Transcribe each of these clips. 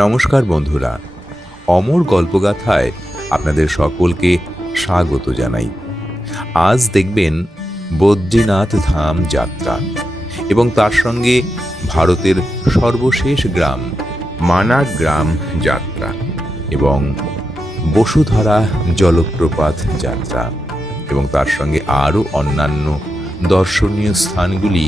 নমস্কার বন্ধুরা, অমর গল্পগাথায় আপনাদের সকলকে স্বাগত জানাই। আজ দেখবেন বদ্রীনাথ ধাম যাত্রা এবং তার সঙ্গে ভারতের সর্বশেষ গ্রাম মানা গ্রাম যাত্রা এবং বসুধারা জলপ্রপাত যাত্রা এবং তার সঙ্গে আরও অন্যান্য দর্শনীয় স্থানগুলি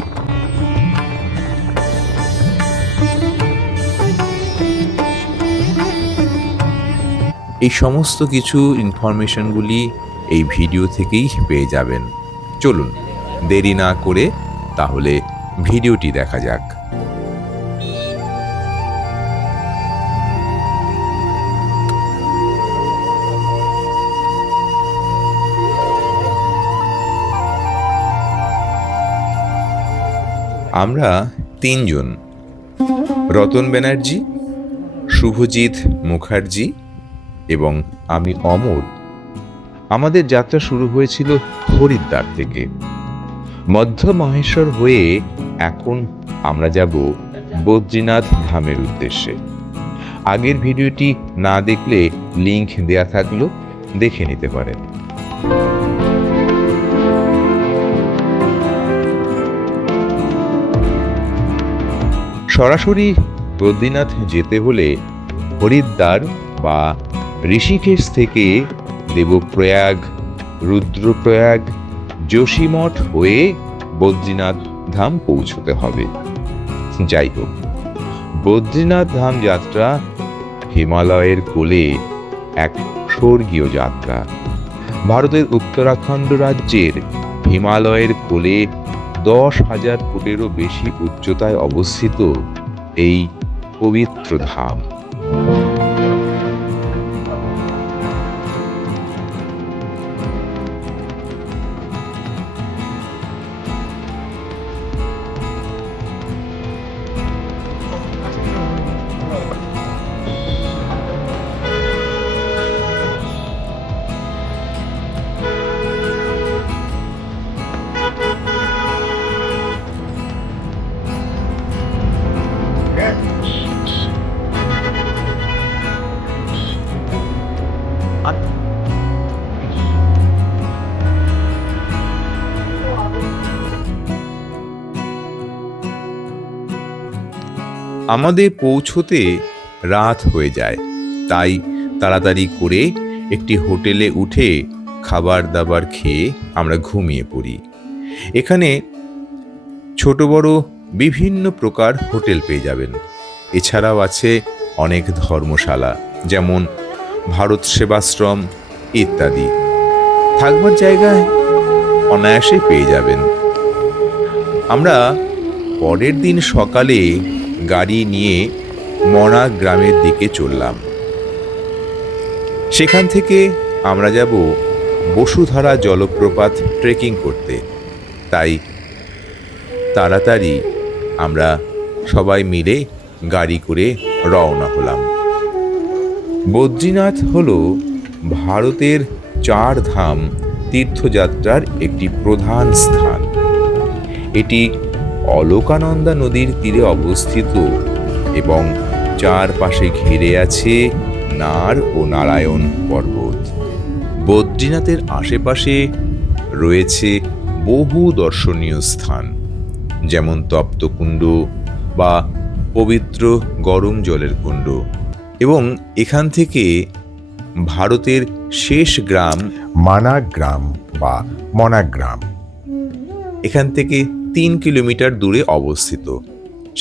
এই সমস্ত কিছু ইনফরমেশনগুলি এই ভিডিও থেকেই পেয়ে যাবেন। চলুন দেরি না করে তাহলে ভিডিওটি দেখা যাক। আমরা তিনজন, রতন ব্যানার্জি, শুভজিৎ মুখার্জি এবং আমি অমর, আমাদের যাত্রা শুরু হয়েছিল হরিদ্বার থেকে। মধ্য মহেশ্বর হয়ে এখন আমরা যাব বদ্রীনাথ ধামের উদ্দেশ্যে। আগের ভিডিওটি না দেখলে লিংক দেয়া থাকলো, দেখে নিতে পারেন। সরাসরি বদ্রীনাথ যেতে হলে হরিদ্বার বা ঋষিকেশ থেকে দেবপ্রয়াগ, রুদ্রপ্রয়াগ, যোশীমঠ হয়ে বদ্রীনাথ ধাম পৌঁছতে হবে। যাই হোক, বদ্রীনাথ ধাম যাত্রা হিমালয়ের কোলে এক স্বর্গীয় যাত্রা। ভারতের উত্তরাখণ্ড রাজ্যের হিমালয়ের কোলে 10,000 ফুটেরও বেশি উচ্চতায় অবস্থিত এই পবিত্র ধাম। আমাদের পৌঁছতে রাত হয়ে যায়, তাই তাড়াতাড়ি করে একটি হোটেলে উঠে খাবার দাবার খেয়ে আমরা ঘুমিয়ে পড়ি। এখানে ছোট বড় বিভিন্ন প্রকার হোটেল পেয়ে যাবেন। এছাড়াও আছে অনেক ধর্মশালা, যেমন ভারত সেবাশ্রম ইত্যাদি। থাকবার জায়গায় অনায়াসে পেয়ে যাবেন। আমরা পরের দিন সকালে গাড়ি নিয়ে মনা গ্রামের দিকে চললাম। সেখান থেকে আমরা যাব বসুধারা জলপ্রপাত ট্রেকিং করতে। তাই তাড়াতাড়ি আমরা সবাই মিলে গাড়ি করে রওনা হলাম। বদ্রীনাথ হল ভারতের 4 ধাম তীর্থযাত্রার একটি প্রধান স্থান। এটি অলকানন্দা নদীর তীরে অবস্থিত এবং চারপাশে ঘিরে আছে নার ও নারায়ণ পর্বত। বদ্রীনাথের আশেপাশে রয়েছে বহু দর্শনীয় স্থান, যেমন তপ্তকুণ্ড বা পবিত্র গরম জলের কুণ্ড, এবং এখান থেকে ভারতের শেষ গ্রাম মানা গ্রাম বা মনাগ্রাম এখান থেকে 3 কিলোমিটার দূরে অবস্থিত।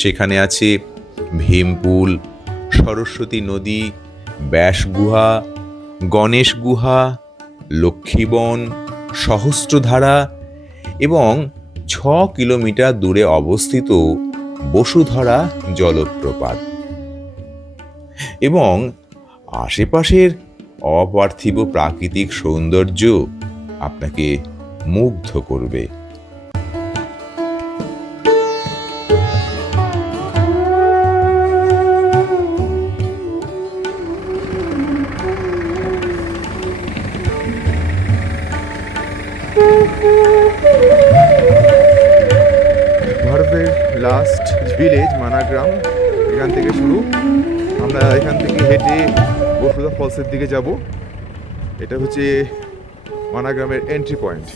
সেখানে আছে ভীমপুল, সরস্বতী নদী, ব্যাস গুহা, গণেশ গুহা, লক্ষ্মীবন, সহস্রধারা এবং 6 কিলোমিটার দূরে অবস্থিত বসুধারা জলপ্রপাত। এবং আশেপাশের অপার্থিব প্রাকৃতিক সৌন্দর্য আপনাকে মুগ্ধ করবে। ভারতের লাস্ট ভিলেজ মানাগ্রাম এখান থেকে শুরু। আমরা এখান থেকে হেঁটে বসুধা ফলসের দিকে যাব। এটা হচ্ছে মানা গ্রামের এন্ট্রি পয়েন্ট।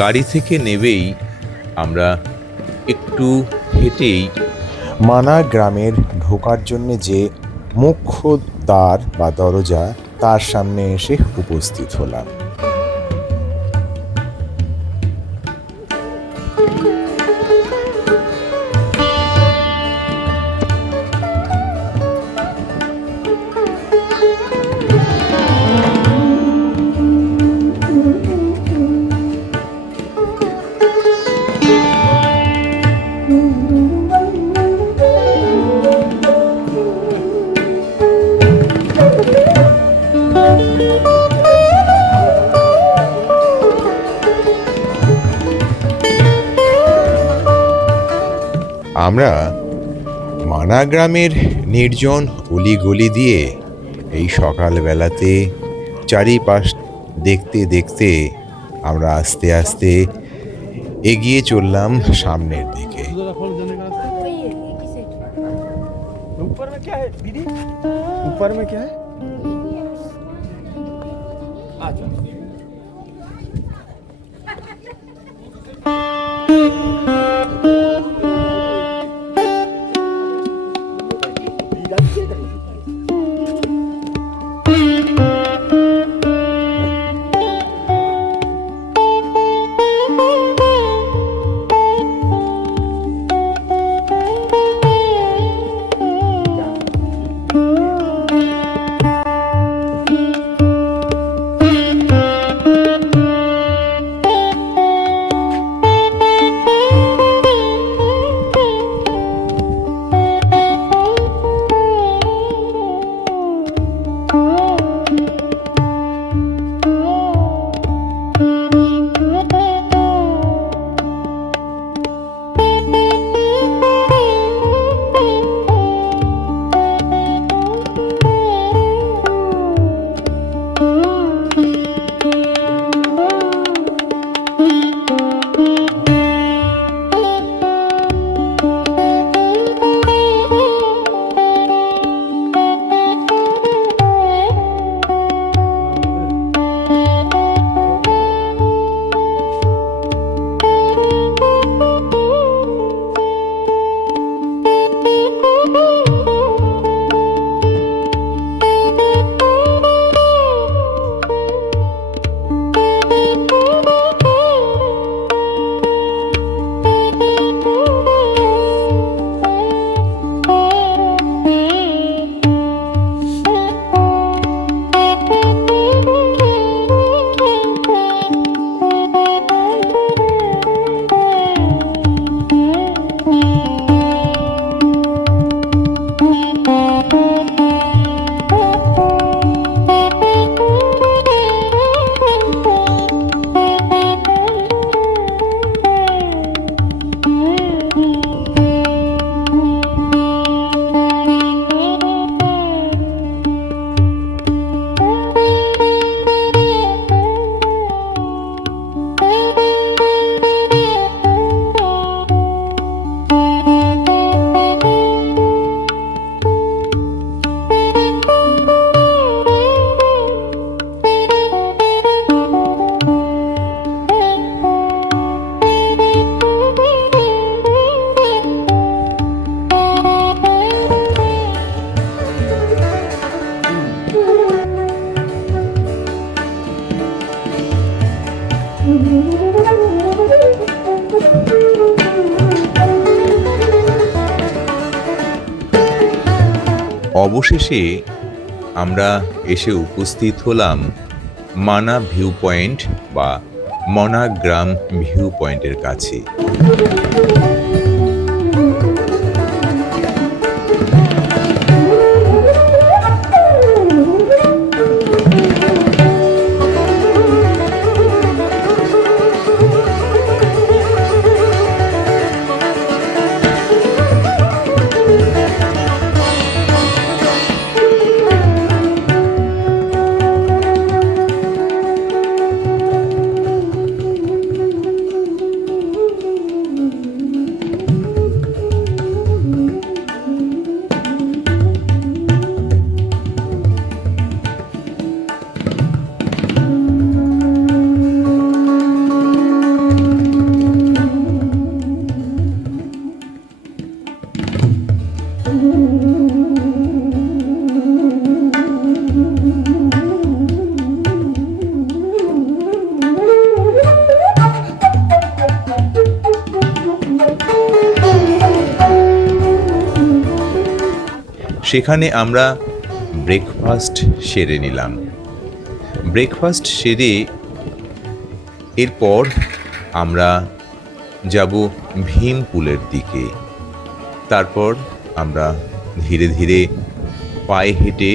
গাড়ি থেকে নেবেই আমরা একটু হেঁটেই মানা গ্রামের ঢোকার জন্য যে মুখ্য দ্বার বা দরজা, তার সামনে এসে উপস্থিত হলাম। আমরা মানা গ্রামের নির্জন অলিগলি দিয়ে এই সকালবেলাতে চারিপাশ দেখতে দেখতে আমরা আস্তে আস্তে এগিয়ে চললাম সামনের দিকে। ऊपर में क्या है दीदी? ऊपर में क्या है? अच्छा অবশেষে আমরা এসে উপস্থিত হলাম মানা ভিউ পয়েন্ট বা মনা গ্রাম ভিউ পয়েন্টের কাছে। সেখানে আমরা ব্রেকফাস্ট সেরে নিলাম। ব্রেকফাস্ট সেরে এরপর আমরা যাব ভীমপুলের দিকে। তারপর আমরা ধীরে ধীরে পায়ে হেঁটে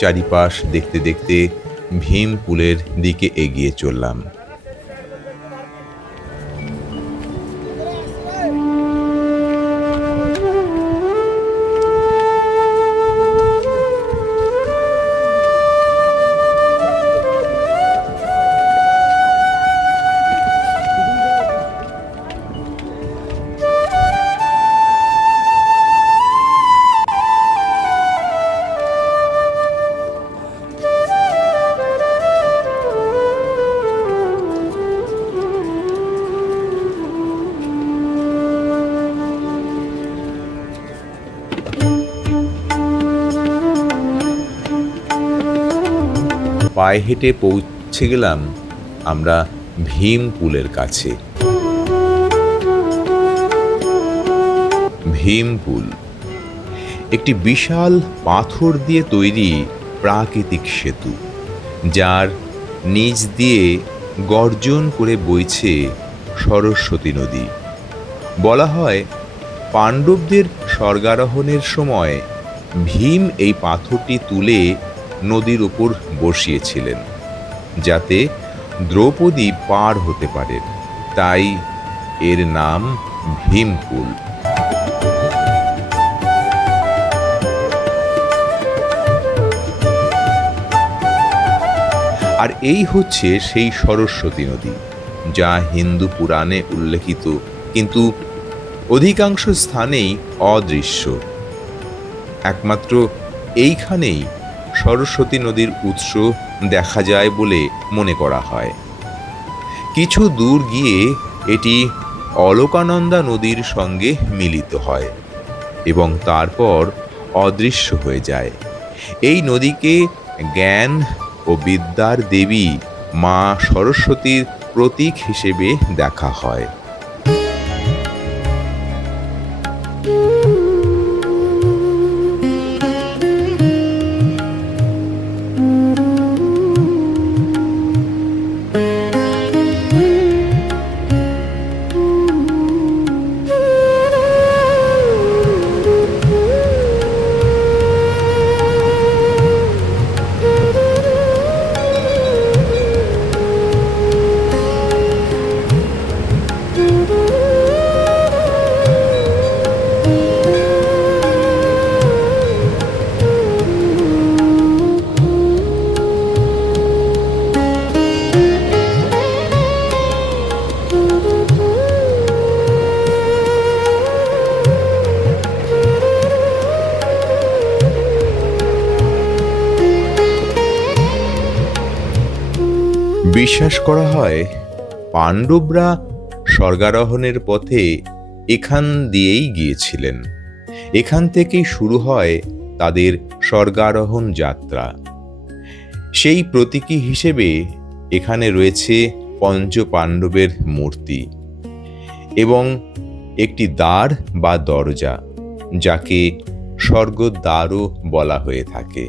চারিপাশ দেখতে দেখতে ভীমপুলের দিকে এগিয়ে চললাম। পায়ে হেঁটে পৌঁছে গেলাম আমরা ভীমপুলের কাছে। ভীমপুল একটি বিশাল পাথর দিয়ে তৈরি প্রাকৃতিক সেতু, যার নিচ দিয়ে গর্জন করে বইছে সরস্বতী নদী। বলা হয় পাণ্ডবদের স্বর্গারোহণের সময় ভীম এই পাথরটি তুলে নদীর উপর বসিয়েছিলেন, যাতে দ্রৌপদী পার হতে পারেন। তাই এর নাম ভীমপুল। আর এই হচ্ছে সেই সরস্বতী নদী, যা হিন্দু পুরাণে উল্লেখিত, কিন্তু অধিকাংশ স্থানেই অদৃশ্য। একমাত্র এইখানেই সরস্বতী নদীর উৎস দেখা যায় বলে মনে করা হয়। কিছু দূর গিয়ে এটি অলকানন্দা নদীর সঙ্গে মিলিত হয় এবং তারপর অদৃশ্য হয়ে যায়। এই নদীকে জ্ঞান ও বিদ্যার দেবী মা সরস্বতীর প্রতীক হিসেবে দেখা হয়। বিশ্বাস করা হয় পাণ্ডবরা স্বর্গারোহণের পথে এখান দিয়েই গিয়েছিলেন। এখান থেকেই শুরু হয় তাদের স্বর্গারোহণ যাত্রা। সেই প্রতীকী হিসেবে এখানে রয়েছে পঞ্চ পাণ্ডবের মূর্তি এবং একটি দ্বার বা দরজা, যাকে স্বর্গদ্বারও বলা হয়ে থাকে।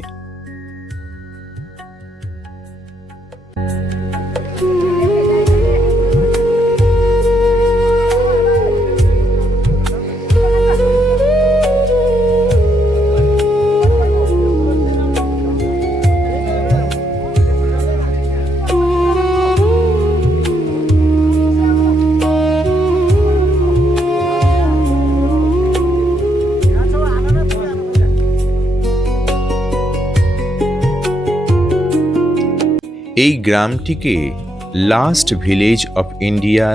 এই গ্রামটিকে লাস্ট ভিলেজ অফ ইন্ডিয়া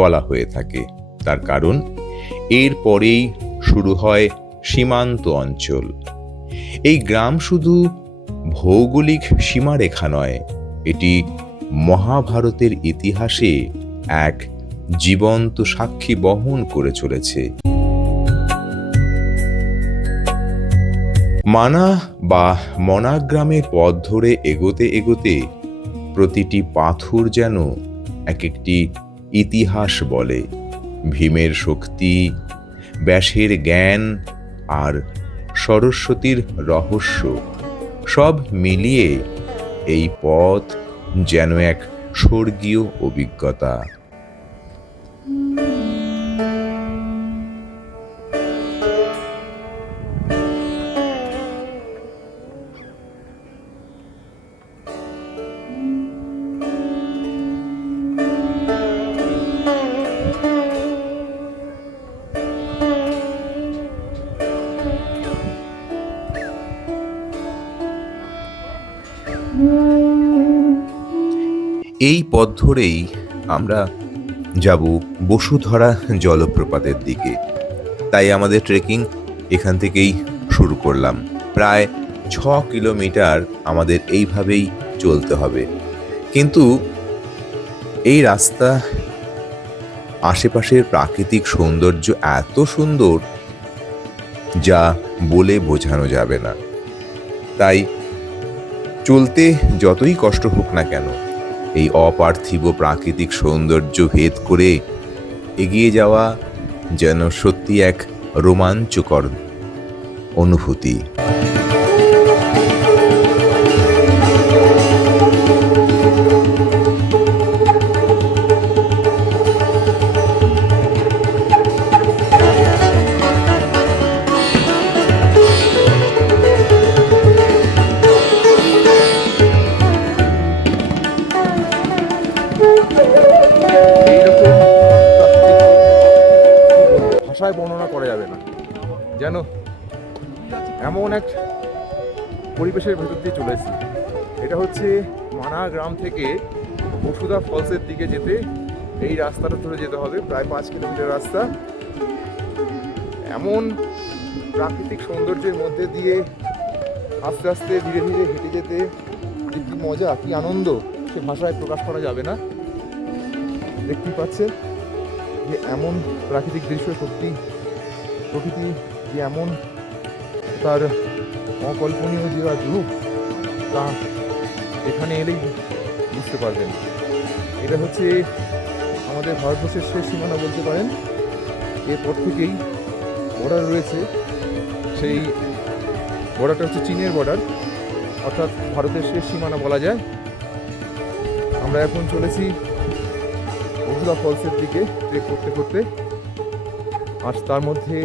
বলা হয়ে থাকে। তার কারণ এর পরেই শুরু হয় সীমান্ত অঞ্চল। এই গ্রাম শুধু ভৌগোলিক সীমারেখা নয়, এটি মহাভারতের ইতিহাসে এক জীবন্ত সাক্ষী বহন করে চলেছে। মানা বা মনাগ্রামের পথ ধরে এগোতে এগোতে প্রতিটি পাথর যেন এক একটি ইতিহাস বলে। ভীমের শক্তি, ব্যাসের জ্ঞান আর সরস্বতীর রহস্য সব মিলিয়ে এই পথ যেন এক স্বর্গীয় অভিজ্ঞতা। এই পথ ধরেই আমরা যাব বসুধরা জলপ্রপাতের দিকে। তাই আমাদের ট্রেকিং এখান থেকেই শুরু করলাম। প্রায় 6 কিলোমিটার আমাদের এইভাবেই চলতে হবে, কিন্তু এই রাস্তা আশেপাশের প্রাকৃতিক সৌন্দর্য এত সুন্দর যা বলে বোঝানো যাবে না। তাই চলতে যতই কষ্ট হোক না কেন, এই অপার্থিব প্রাকৃতিক সৌন্দর্য ভেদ করে এগিয়ে যাওয়া যেন সত্যি এক রোমাঞ্চকর অনুভূতি। ভাষায় বর্ণনা করা যাবে না, যেন এমন এক পরিবেশের ভেতর দিয়ে চলে এসেছি। এটা হচ্ছে মানা গ্রাম থেকে বসুধা ফলসের দিকে যেতে এই রাস্তাটা ধরে যেতে হবে, প্রায় 5 কিলোমিটার রাস্তা। এমন প্রাকৃতিক সৌন্দর্যের মধ্যে দিয়ে আস্তে আস্তে ধীরে ধীরে হেঁটে যেতে যে কি মজা, কি আনন্দ, সে ভাষায় প্রকাশ করা যাবে না। দেখতেই পাচ্ছেন যে এমন প্রাকৃতিক দৃশ্য, সত্যি প্রকৃতি যে এমন তার অকল্পনীয় যে রূপ, তা এখানে এলেই বুঝতে পারবেন। এটা হচ্ছে আমাদের ভারতবর্ষের শেষ সীমানা বলতে পারেন। এরপর থেকেই বর্ডার রয়েছে, সেই বর্ডারটা হচ্ছে চীনের বর্ডার, অর্থাৎ ভারতের শেষ সীমানা বলা যায়। আমরা এখন চলেছি বসুধা ফলসের দিকে ট্রেক করতে করতে, আর তার মধ্যে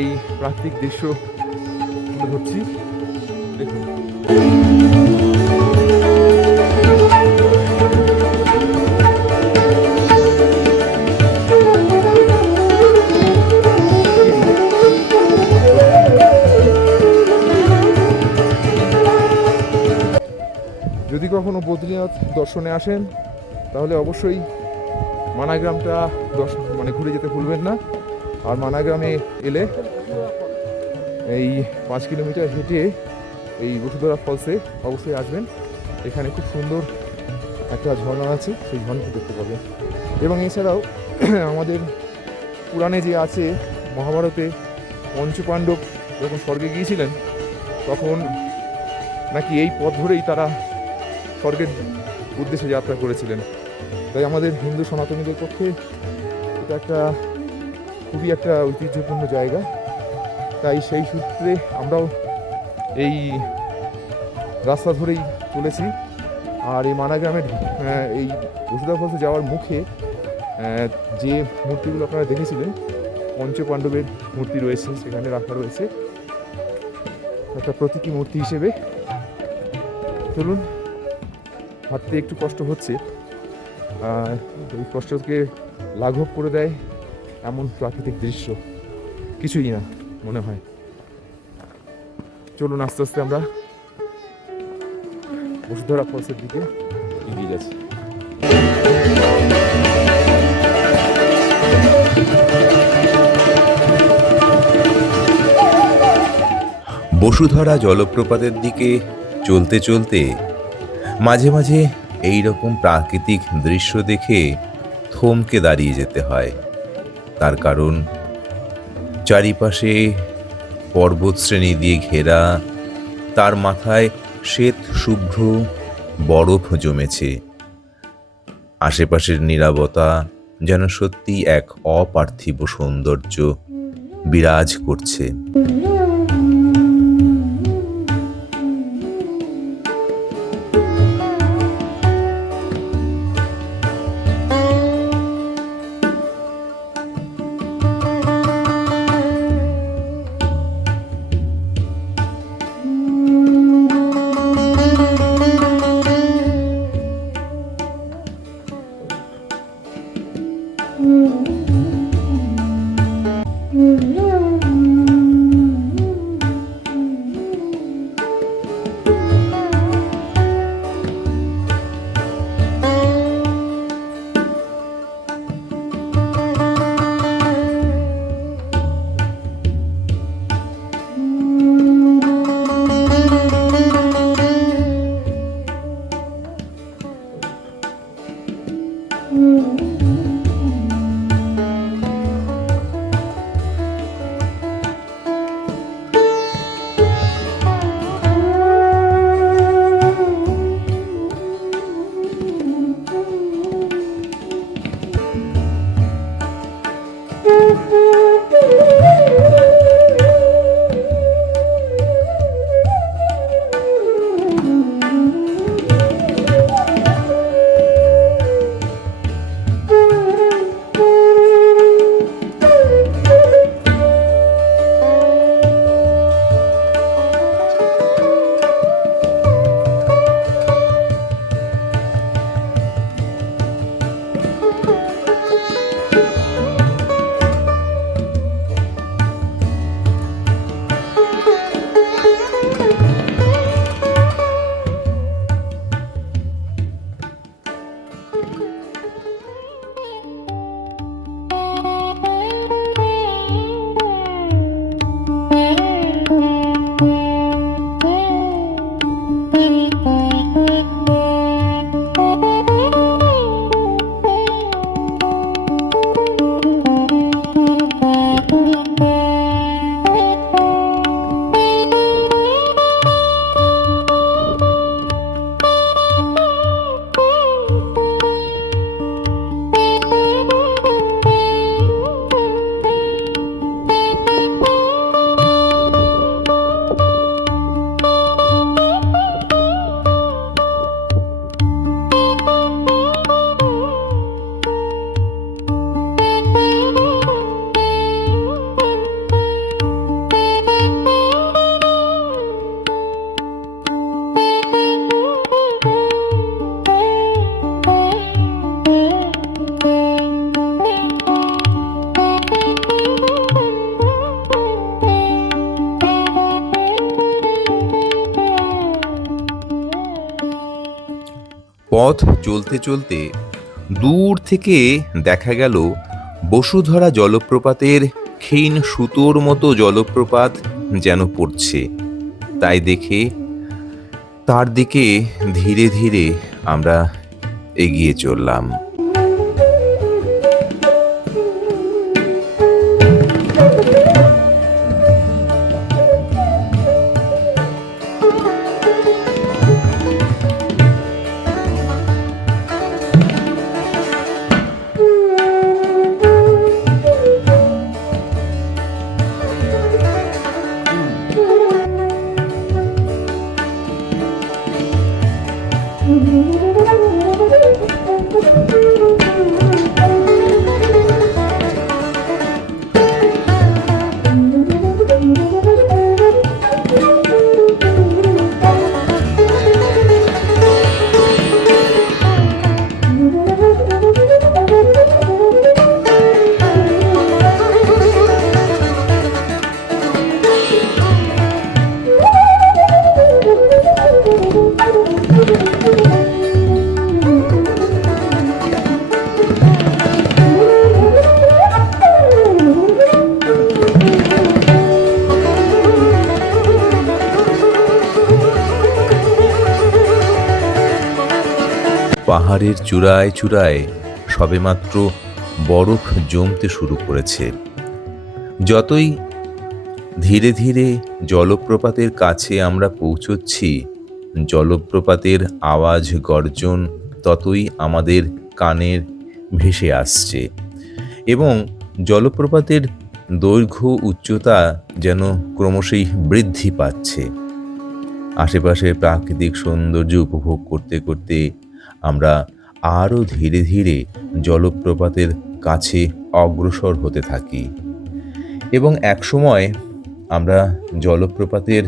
এই প্রাকৃতিক দৃশ্য তুলে ধরছি, দেখুন। যদি কখনো বদ্রীনাথ দর্শনে আসেন তাহলে অবশ্যই মানা গ্রামটা ঘুরে যেতে ভুলবেন না। আর মানা গ্রামে এলে এই 5 কিলোমিটার হেঁটে এই বসুধরা ফলসে অবশ্যই আসবেন। এখানে খুব সুন্দর একটা ঝর্ণা আছে, সেই ঝর্ণাটি দেখতে পাবেন। এবং এছাড়াও আমাদের পুরাণে যে আছে, মহাভারতে পঞ্চপাণ্ডব যখন স্বর্গে গিয়েছিলেন তখন নাকি এই পথ ধরেই তারা স্বর্গের উদ্দেশ্যে যাত্রা করেছিলেন। তাই আমাদের হিন্দু সনাতনীদের পক্ষে এটা একটা খুবই একটা ঐতিহ্যপূর্ণ জায়গা। তাই সেই সূত্রে আমরাও এই রাস্তা ধরেই চলেছি। আর এই মানা গ্রামের এই বসুধা ফলসে যাওয়ার মুখে যে মূর্তিগুলো আপনারা দেখেছিলেন, পঞ্চপাণ্ডবের মূর্তি রয়েছে, সেখানে রাখা রয়েছে একটা প্রতীকী মূর্তি হিসেবে। চলুন, হাঁটতে একটু কষ্ট হচ্ছে, এই কষ্টকে লাঘব করে দেয় এমন প্রাকৃতিক দৃশ্য, কিছুই না মনে হয়। চলুন আস্তে আস্তে আমরা বসুধরা ফলসের দিকে এগিয়ে যাচ্ছি। বসুধরা জলপ্রপাতের দিকে চলতে চলতে মাঝে মাঝে এই রকম প্রাকৃতিক দৃশ্য দেখে থমকে দাঁড়িয়ে যেতে হয়। তার কারণ চারিপাশে পর্বতশ্রেণী দিয়ে ঘেরা, তার মাথায় শ্বেত শুভ্র বরফ জমেছে। আশেপাশের নীরবতা যেন সত্যি এক অপার্থিব সৌন্দর্য বিরাজ করছে। পথ চলতে চলতে দূর থেকে দেখা গেল বসুধরা জলপ্রপাতের ক্ষীণ সুতোর মতো জলপ্রপাত যেন পড়ছে। তাই দেখে তার দিকে ধীরে ধীরে আমরা এগিয়ে চললাম। পাহাড়ের চূড়ায় চূড়ায় সবেমাত্র বরফ জমতে শুরু করেছে। যতই ধীরে ধীরে জলপ্রপাতের কাছে আমরা পৌঁছচ্ছি, জলপ্রপাতের আওয়াজ গর্জন ততই আমাদের কানের ভেসে আসছে এবং জলপ্রপাতের দৈর্ঘ্য উচ্চতা যেন ক্রমশই বৃদ্ধি পাচ্ছে। আশেপাশের প্রাকৃতিক সৌন্দর্য উপভোগ করতে করতে আমরা আরও ধীরে ধীরে জলপ্রপাতের কাছে অগ্রসর হতে থাকি এবং একসময় আমরা জলপ্রপাতের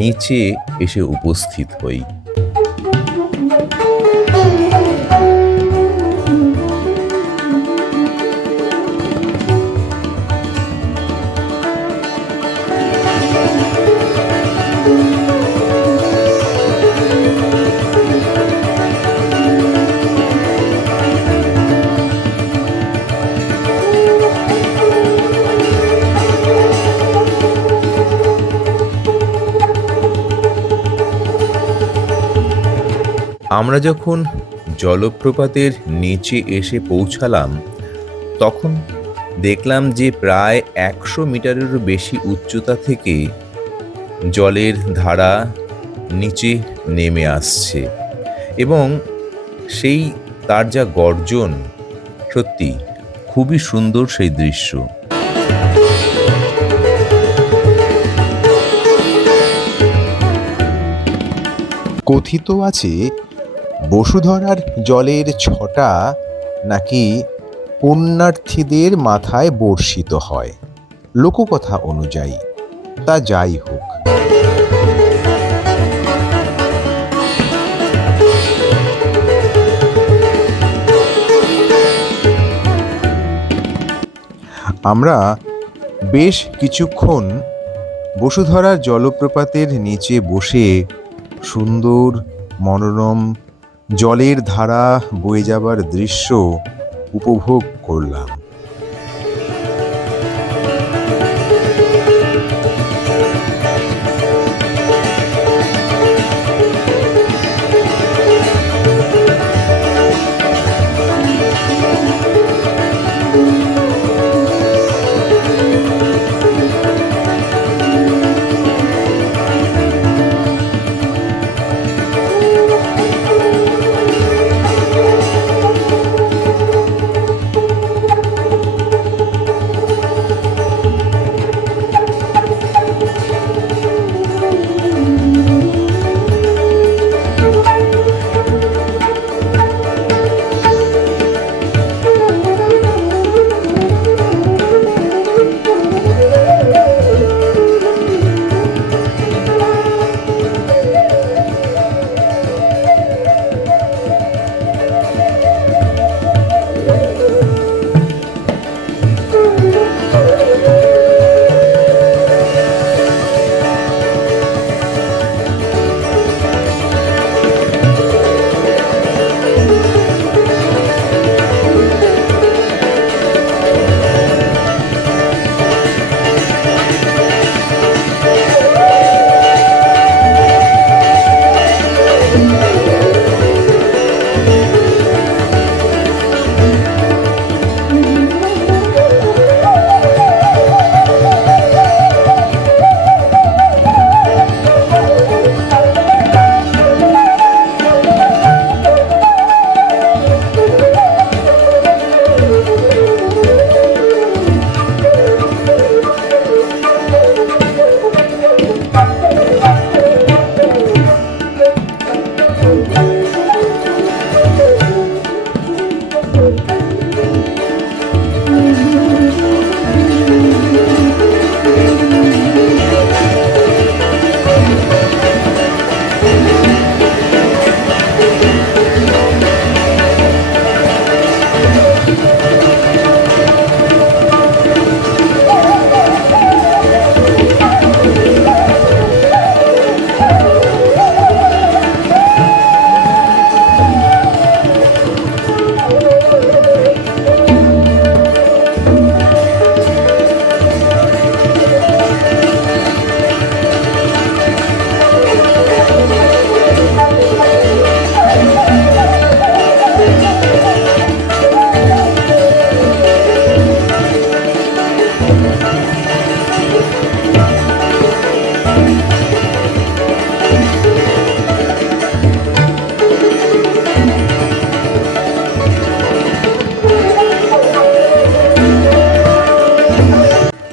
নিচে এসে উপস্থিত হই। আমরা যখন জলপ্রপাতের নিচে এসে পৌঁছালাম তখন দেখলাম যে প্রায় 100 মিটারেরও বেশি উচ্চতা থেকে জলের ধারা নিচে নেমে আসছে এবং সেই তার যা গর্জন, সত্যি খুবই সুন্দর সেই দৃশ্য। কথিত আছে বসুধরার জলের ছটা নাকি পুণ্যার্থীদের মাথায় বর্ষিত হয় লোককথা অনুযায়ী। তা যাই হোক, আমরা বেশ কিছুক্ষণ বসুধরার জলপ্রপাতের নিচে বসে সুন্দর মনোরম জলের ধারা বয়ে যাবার দৃশ্য উপভোগ করলাম।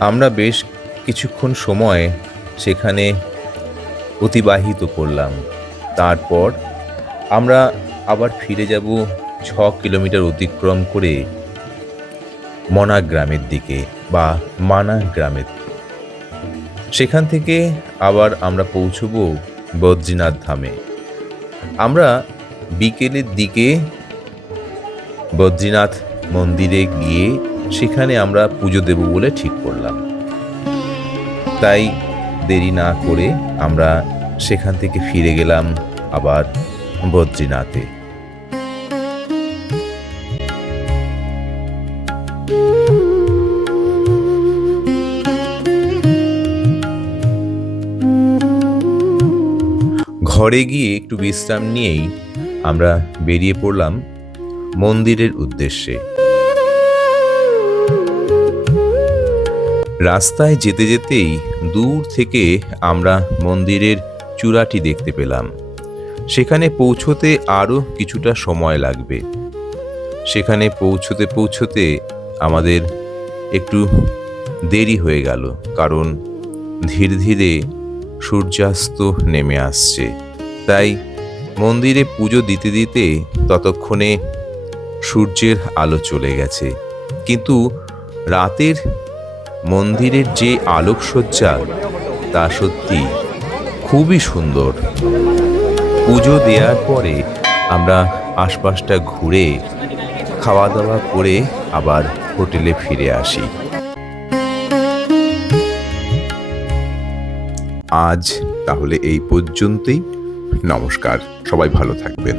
আমরা বেশ কিছুক্ষণ সময় সেখানে অতিবাহিত করলাম। তারপর আমরা আবার ফিরে যাব 6 কিলোমিটার অতিক্রম করে মনা গ্রামের দিকে বা মানা গ্রামের। সেখান থেকে আবার আমরা পৌঁছব বদ্রীনাথ ধামে। আমরা বিকেলের দিকে বদ্রীনাথ মন্দিরে গিয়ে সেখানে আমরা পুজো দেব বলে ঠিক করলাম। তাই দেরি না করে আমরা সেখান থেকে ফিরে গেলাম আবার বদ্রীনাথে। ঘরে গিয়ে একটু বিশ্রাম নিয়েই আমরা বেরিয়ে পড়লাম মন্দিরের উদ্দেশ্যে। রাস্তায় যেতে যেতেই দূর থেকে আমরা মন্দিরের চূড়াটি দেখতে পেলাম। সেখানে পৌঁছতে আরও কিছুটা সময় লাগবে। সেখানে পৌঁছতে আমাদের একটু দেরি হয়ে গেল, কারণ ধীরে ধীরে সূর্যাস্ত নেমে আসছে। তাই মন্দিরে পুজো দিতে দিতে ততক্ষণে সূর্যের আলো চলে গেছে। কিন্তু রাতের মন্দিরের যে আলোকসজ্জা তা সত্যি খুবই সুন্দর। পুজো দেওয়ার পরে আমরা আশপাশটা ঘুরে খাওয়া দাওয়া করে আবার হোটেলে ফিরে আসি। আজ তাহলে এই পর্যন্তই। নমস্কার, সবাই ভালো থাকবেন।